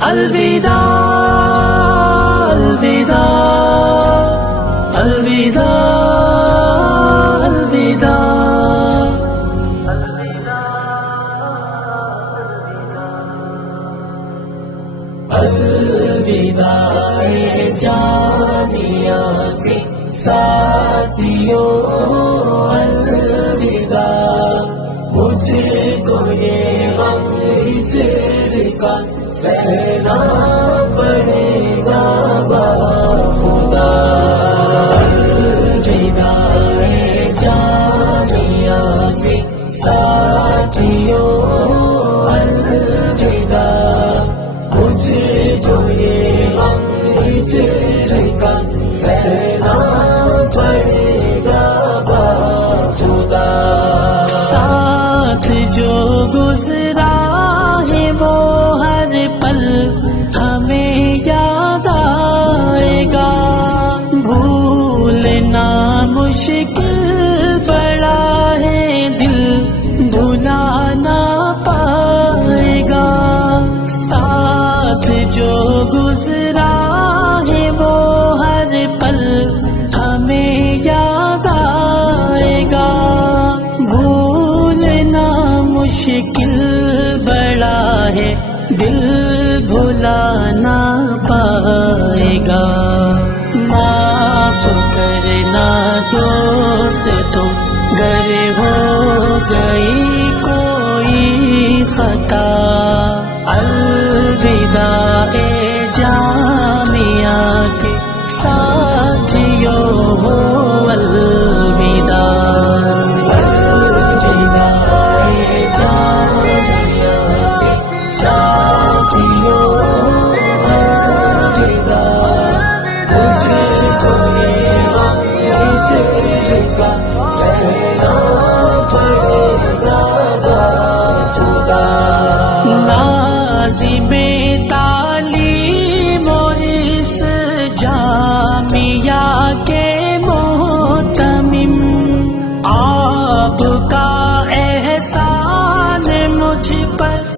الوداع الوداع الوداع الوداع جانیا کے ساتھیوں الوداع مجھ کو یہ غم ہجر کا سہنا پڑے گا خدا الوداع جانیا کے ساتھیوں الوداع مجھ جو یہ غم ہجر کا سہنا پڑے گا خدا ساتھ جو گزرا ہے وہ ہر پل ہمیں یاد آئے گا بھولنا مشکل بڑا ہے دل بھلا نہ پائے گا ساتھ جو گزرا ہے وہ ہر پل ہمیں یاد آئے گا بھولنا مشکل بڑا ہے دل بھلا نہ پائے گا معاف کرنا دوستوں گر ہو گئی کوئی خطا الوداع جامعہ کے ساتھیوں ہو الوداع نازم